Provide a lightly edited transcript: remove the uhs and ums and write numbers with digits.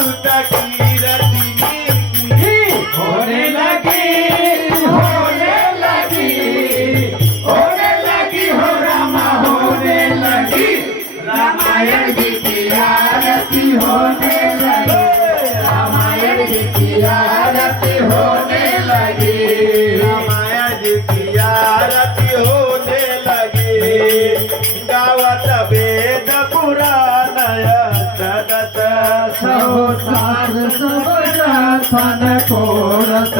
दूत कीरती होने लगी हो रामा होने लगी रामायण जी की आरती होने लगी रामायण जी की आरती होने लगी रामायण जी की आरती होने लगी गावात वेद पुराण सदत संसार सब फन कोरत